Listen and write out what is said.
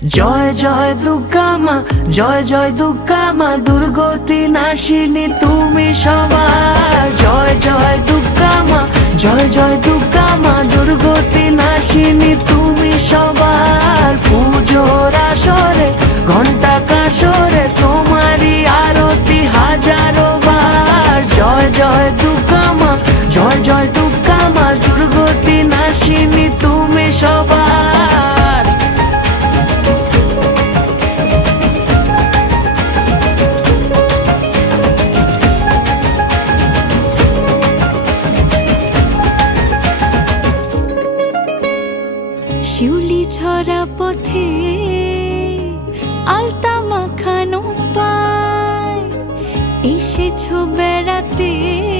জয় জয় দুর্গা মা, জয় জয় দুর্গা মা, দুর্গতি নাশিনী তুমি সবার। জয় জয় দুর্গা মা, জয় জয় দুর্গা মা, দুর্গতি নাশিনী তুমি সবার। পুজোর আসরে ঘন্টা কাসরে তোমারই আরতি হাজারো বার। জয় জয় দুর্গা মা, জয় জয় দুর্গা মা, দুর্গতি নাশিনী তুমি সবার। শিউলি ছড়া পথে আলতা মাখানো পায়, এসেছো বেড়াতে